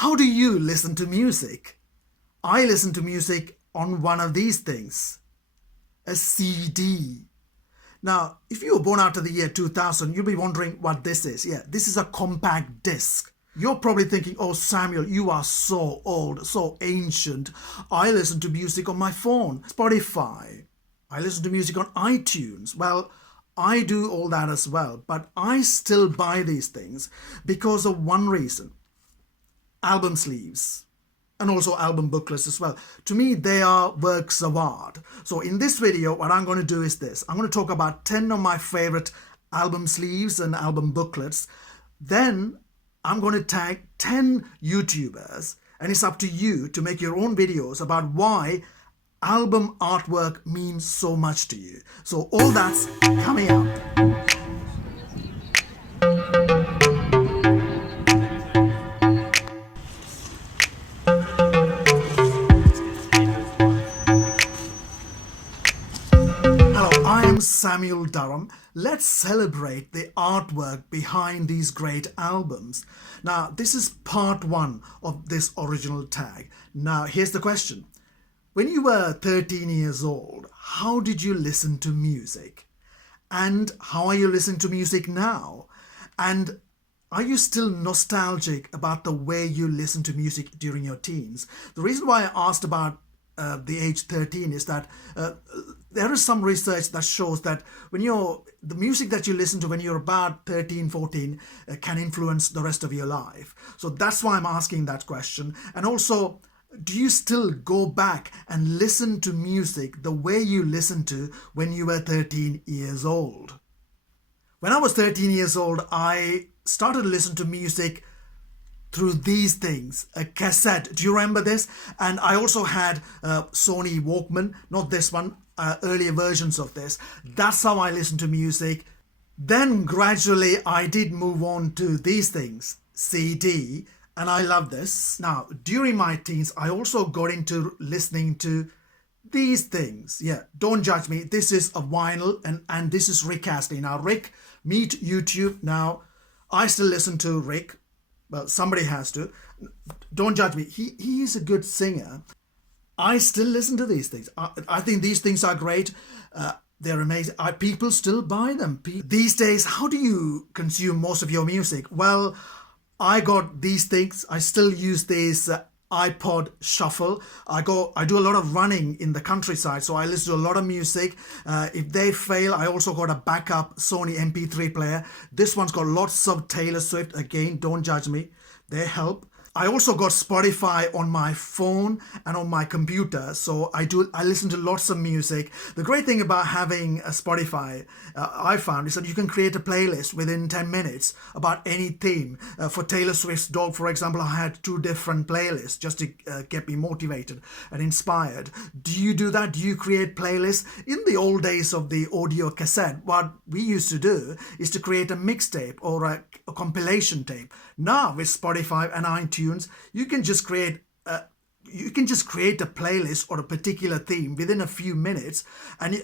How do you listen to music? I listen to music on one of these things, a CD. Now, if you were born after the year 2000, you'll be wondering what this is. Yeah, this is a compact disc. You're probably thinking, oh, Samuel, you are so old, so ancient. I listen to music on my phone, Spotify. I listen to music on iTunes. Well, I do all that as well, but I still buy these things because of one reason: album sleeves and also album booklets as well. To me, they are works of art. So in this video, what I'm going to do is this. I'm going to talk about 10 of my favorite album sleeves and album booklets. Then I'm going to tag 10 YouTubers, and it's up to you to make your own videos about why album artwork means so much to you. So all that's coming up. Samuel Durham. Let's celebrate the artwork behind these great albums. Now, this is part one of this original tag. Now, here's the question. When you were 13 years old, how did you listen to music? And how are you listening to music now? And are you still nostalgic about the way you listened to music during your teens? The reason why I asked about the age 13 is that there is some research that shows that when the music that you listen to when you're about 13, 14 can influence the rest of your life. So that's why I'm asking that question. And also, do you still go back and listen to music the way you listened to when you were 13 years old? When I was 13 years old, I started to listen to music through these things, a cassette. Do you remember this? And I also had Sony Walkman, not this one, earlier versions of this. That's how I listened to music. Then gradually I did move on to these things, CD, and I love this. Now, during my teens, I also got into listening to these things. Yeah, don't judge me. This is a vinyl, and this is Rick Astley. Now, Rick, meet YouTube. Now, I still listen to Rick. Well, somebody has to. Don't judge me. He is a good singer. I still listen to these things. I think these things are great. They're amazing. People still buy them. These days, how do you consume most of your music? Well, I got these things. I still use these iPod Shuffle. I do a lot of running in the countryside, so I listen to a lot of music. If they fail, I also got a backup Sony MP3 player. This one's got lots of Taylor Swift. Again, don't judge me. They help. I also got Spotify on my phone and on my computer, so I listen to lots of music. The great thing about having a Spotify, I found, is that you can create a playlist within 10 minutes about any theme. For Taylor Swift's Dog, for example, I had 2 different playlists just to get me motivated and inspired. Do you do that? Do you create playlists? In the old days of the audio cassette, what we used to do is to create a mixtape or a compilation tape. Now with Spotify and iTunes, you can just create a playlist or a particular theme within a few minutes, and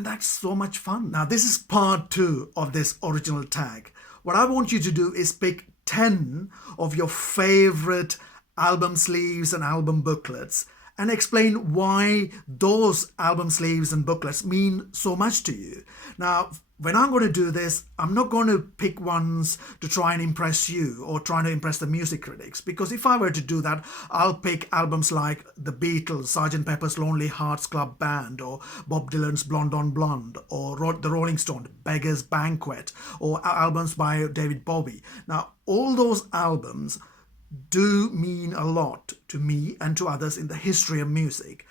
that's so much fun. Now, this is part 2 of this original tag. What I want you to do is pick 10 of your favorite album sleeves and album booklets and explain why those album sleeves and booklets mean so much to you. Now, when I'm going to do this, I'm not going to pick ones to try and impress you or trying to impress the music critics, because if I were to do that, I'll pick albums like The Beatles, Sgt. Pepper's Lonely Hearts Club Band, or Bob Dylan's Blonde on Blonde, or The Rolling Stones, Beggar's Banquet, or albums by David Bowie. Now, all those albums do mean a lot to me and to others in the history of music,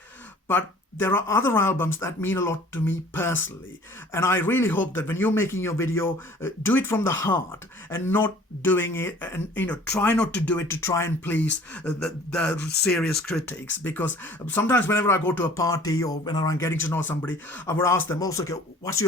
but there are other albums that mean a lot to me personally, and I really hope that when you're making your video, do it from the heart and not doing it, and try not to do it to try and please the serious critics, because sometimes whenever I go to a party or whenever I'm getting to know somebody, I would ask them also, okay, what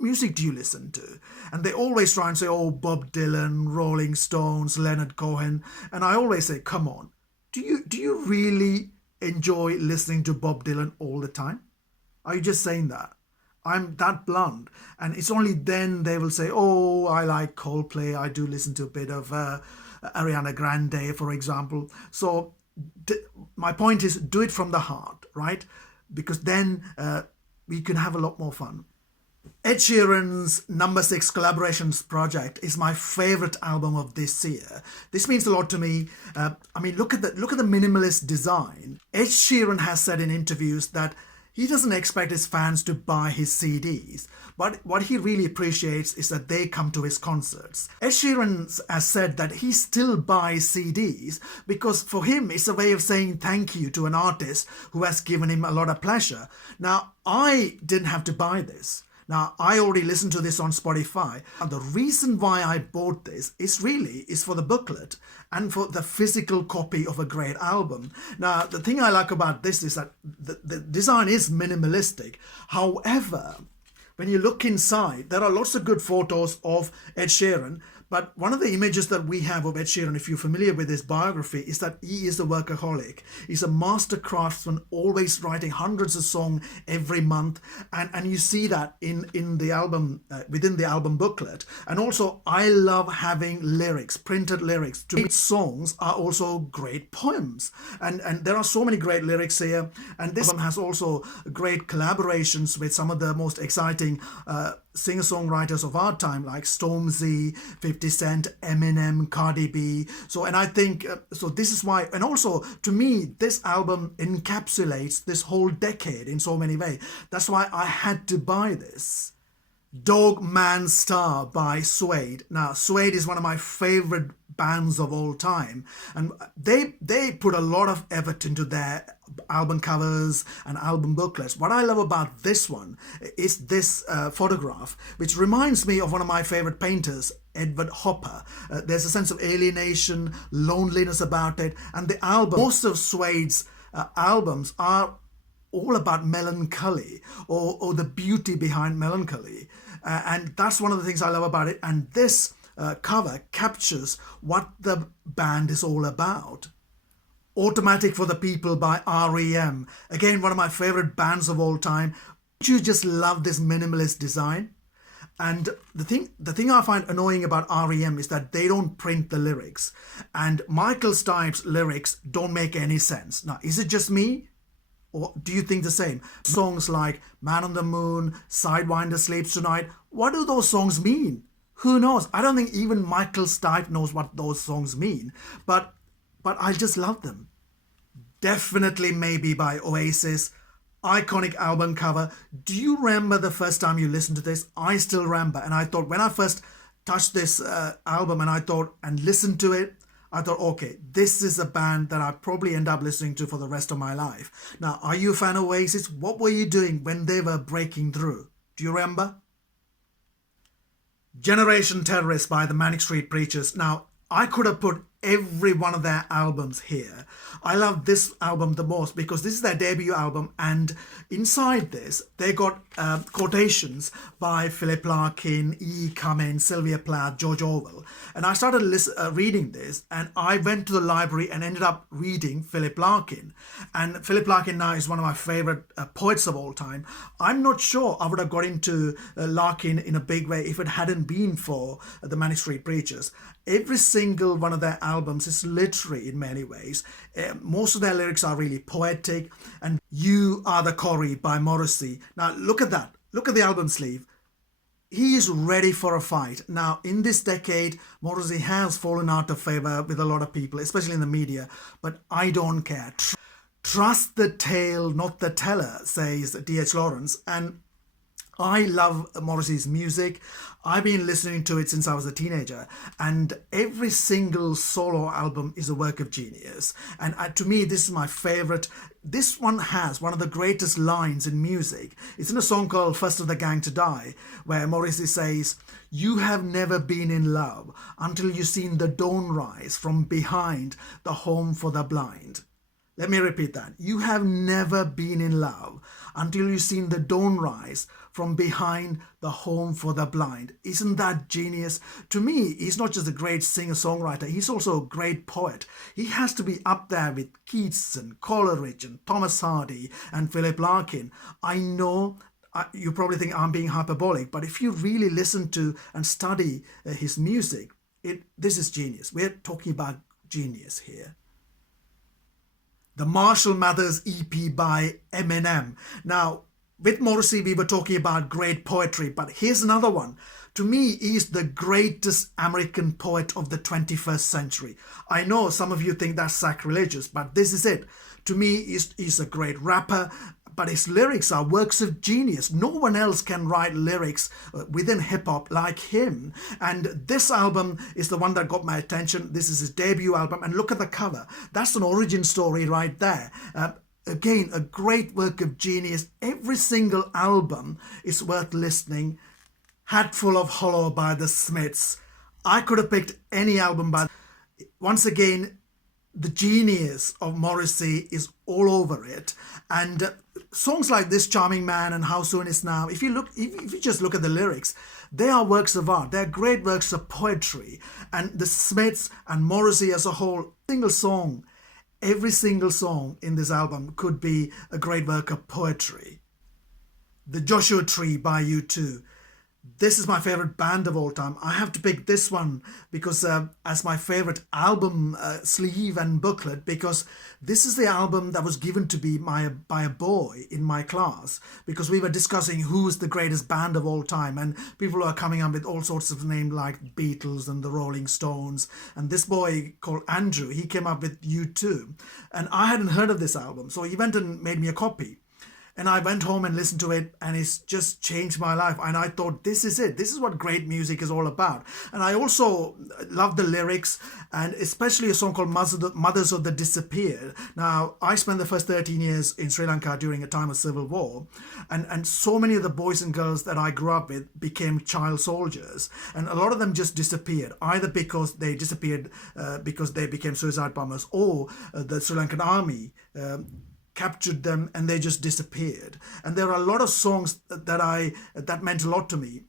music do you listen to? And they always try and say, oh, Bob Dylan, Rolling Stones, Leonard Cohen, and I always say, come on, do you really enjoy listening to Bob Dylan all the time? Are you just saying that? I'm that blunt. And it's only then they will say, oh, I like Coldplay, I do listen to a bit of Ariana Grande, for example. So my point is, do it from the heart, right? Because then we can have a lot more fun. Ed Sheeran's Number 6 Collaborations project is my favorite album of this year. This means a lot to me. I mean, look at the minimalist design. Ed Sheeran has said in interviews that he doesn't expect his fans to buy his CDs, but what he really appreciates is that they come to his concerts. Ed Sheeran has said that he still buys CDs because for him it's a way of saying thank you to an artist who has given him a lot of pleasure. Now, I didn't have to buy this. Now, I already listened to this on Spotify, and the reason why I bought this is for the booklet and for the physical copy of a great album. Now, the thing I like about this is that the design is minimalistic. However, when you look inside, there are lots of good photos of Ed Sheeran. But one of the images that we have of Ed Sheeran, if you're familiar with his biography, is that he is a workaholic. He's a master craftsman, always writing hundreds of songs every month. And you see that in the album, within the album booklet. And also, I love having lyrics, printed lyrics. To me, songs are also great poems. And there are so many great lyrics here. And this album has also great collaborations with some of the most exciting singer-songwriters of our time, like Stormzy, 50 Cent, Eminem, Cardi B. So, and I think, so this is why, and also to me, this album encapsulates this whole decade in so many ways. That's why I had to buy this. Dog Man Star by SUEDE. Now, SUEDE is one of my favorite bands of all time, and they put a lot of effort into their album covers and album booklets. What I love about this one is this photograph, which reminds me of one of my favorite painters, Edward Hopper. There's a sense of alienation, loneliness about it, and the album, most of SUEDE's albums are all about melancholy or the beauty behind melancholy. And that's one of the things I love about it. And this cover captures what the band is all about. Automatic for the People by R.E.M. Again, one of my favorite bands of all time. Don't you just love this minimalist design? And the thing I find annoying about R.E.M. is that they don't print the lyrics. And Michael Stipe's lyrics don't make any sense. Now, is it just me? Or do you think the same? Songs like Man on the Moon, Sidewinder Sleeps Tonight, what do those songs mean? Who knows? I don't think even Michael Stipe knows what those songs mean. But I just love them. Definitely Maybe by Oasis. Iconic album cover. Do you remember the first time you listened to this? I still remember. And I thought when I first touched this album and listened to it, I thought, okay, this is a band that I probably end up listening to for the rest of my life. Now, are you a fan of Oasis? What were you doing when they were breaking through? Do you remember? Generation Terrorists by the Manic Street Preachers. Now, I could have put every one of their albums here. I love this album the most because this is their debut album, and inside this they got quotations by Philip Larkin, E. Cummins, Sylvia Plath, George Orwell. And I started reading this, and I went to the library and ended up reading Philip Larkin. And Philip Larkin now is one of my favorite poets of all time. I'm not sure I would have got into Larkin in a big way if it hadn't been for the Manic Street Preachers. Every single one of their albums is literary in many ways. Most of their lyrics are really poetic. And You Are the QUARRY by Morrissey. Now look at that. Look at the album sleeve. He is ready for a fight. Now, in this decade, Morrissey has fallen out of favor with a lot of people, especially in the media. But I don't care. Trust the tale, not the teller, says D.H. Lawrence. And I love Morrissey's music. I've been listening to it since I was a teenager, and every single solo album is a work of genius. And to me, this is my favorite. This one has one of the greatest lines in music. It's in a song called First of the Gang to Die, where Morrissey says, "You have never been in love until you've seen the dawn rise from behind the home for the blind." Let me repeat that. You have never been in love until you've seen the dawn rise from behind the home for the blind. Isn't that genius? To me, he's not just a great singer-songwriter, he's also a great poet. He has to be up there with Keats and Coleridge and Thomas Hardy and Philip Larkin. I know you probably think I'm being hyperbolic, but if you really listen to and study his music, This is genius. We're talking about genius here. The Marshall Mathers EP by Eminem. Now, with Morrissey, we were talking about great poetry, but here's another one. To me, he's the greatest American poet of the 21st century. I know some of you think that's sacrilegious, but this is it. To me, he's a great rapper, but his lyrics are works of genius. No one else can write lyrics within hip-hop like him. And this album is the one that got my attention. This is his debut album, and look at the cover. That's an origin story right there. Again, a great work of genius. Every single album is worth listening. Hatful of Hollow by the Smiths. I could have picked any album, but once again, the genius of Morrissey is all over it. And songs like This Charming Man and How Soon Is Now, if you just look at the lyrics, they are works of art. They're great works of poetry. And the Smiths and Morrissey as a whole, every single song in this album could be a great work of poetry. The Joshua Tree by U2. This is my favorite band of all time. I have to pick this one because as my favorite album sleeve and booklet, because this is the album that was given to me by a boy in my class, because we were discussing who's the greatest band of all time, and people are coming up with all sorts of names like Beatles and the Rolling Stones, and this boy called Andrew, he came up with U2, and I hadn't heard of this album, so he went and made me a copy. And I went home and listened to it, and it's just changed my life. And I thought, this is it. This is what great music is all about. And I also love the lyrics, and especially a song called Mothers of the Disappeared. Now, I spent the first 13 years in Sri Lanka during a time of civil war. And so many of the boys and girls that I grew up with became child soldiers. And a lot of them just disappeared, either because they disappeared because they became suicide bombers, or the Sri Lankan army captured them and they just disappeared. And there are a lot of songs that meant a lot to me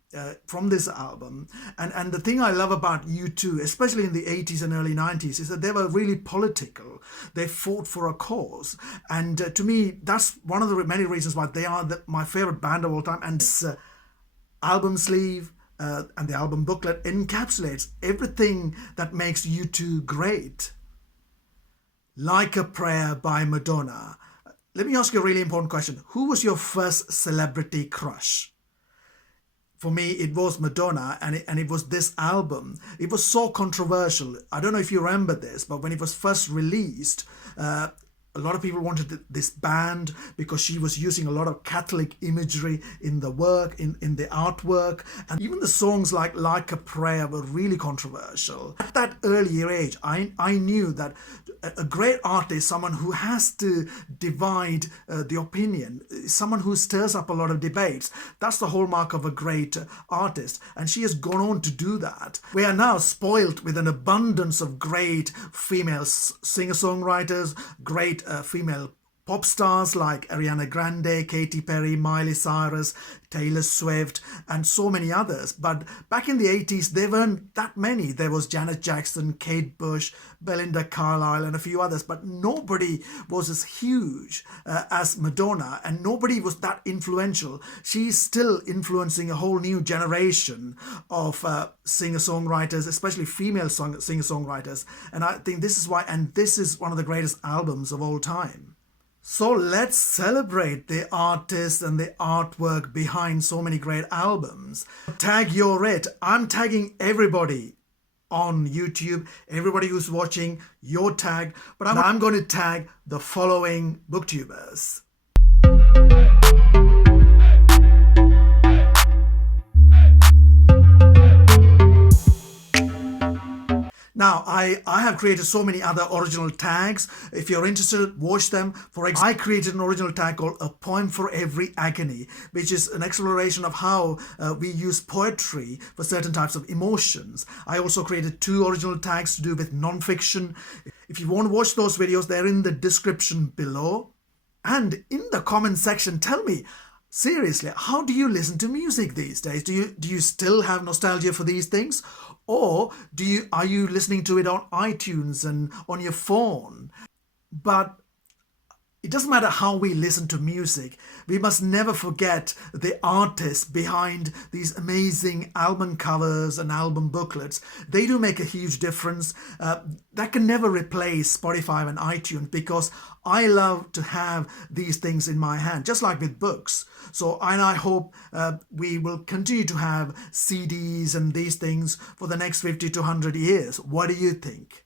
from this album. And the thing I love about U2, especially in the 80s and early 90s, is that they were really political. They fought for a cause. And to me, that's one of the many reasons why they are my favorite band of all time. And this album sleeve and the album booklet encapsulates everything that makes U2 great. Like a Prayer by Madonna. Let me ask you a really important question. Who was your first celebrity crush? For me, it was Madonna, and it was this album. It was so controversial. I don't know if you remember this, but when it was first released, a lot of people wanted this banned because she was using a lot of Catholic imagery in the work, in the artwork. And even the songs like a Prayer were really controversial. At that earlier age, I knew that a great artist is someone who has to divide the opinion, someone who stirs up a lot of debates. That's the hallmark of a great artist. And she has gone on to do that. We are now spoilt with an abundance of great female singer-songwriters, great female pop stars like Ariana Grande, Katy Perry, Miley Cyrus, Taylor Swift, and so many others. But back in the 80s, there weren't that many. There was Janet Jackson, Kate Bush, Belinda Carlisle, and a few others. But nobody was as huge as Madonna, and nobody was that influential. She's still influencing a whole new generation of singer-songwriters, especially female singer-songwriters. And I think this is why, and this is one of the greatest albums of all time. So let's celebrate the artists and the artwork behind so many great albums. Tag your it. I'm tagging everybody on YouTube, everybody who's watching, your tag, but I'm going to tag the following booktubers. Now, I have created so many other original tags. If you're interested, watch them. For example, I created an original tag called A Poem for Every Agony, which is an exploration of how we use poetry for certain types of emotions. I also created 2 original tags to do with non-fiction. If you want to watch those videos, they're in the description below. And in the comment section, tell me, seriously, how do you listen to music these days? Do you still have nostalgia for these things? Or are you listening to it on iTunes and on your phone? But It doesn't matter how we listen to music, we must never forget the artists behind these amazing album covers and album booklets. They do make a huge difference. That can never replace Spotify and iTunes, because I love to have these things in my hand, just like with books. So, and I hope we will continue to have CDs and these things for the next 50 to 100 years. What do you think?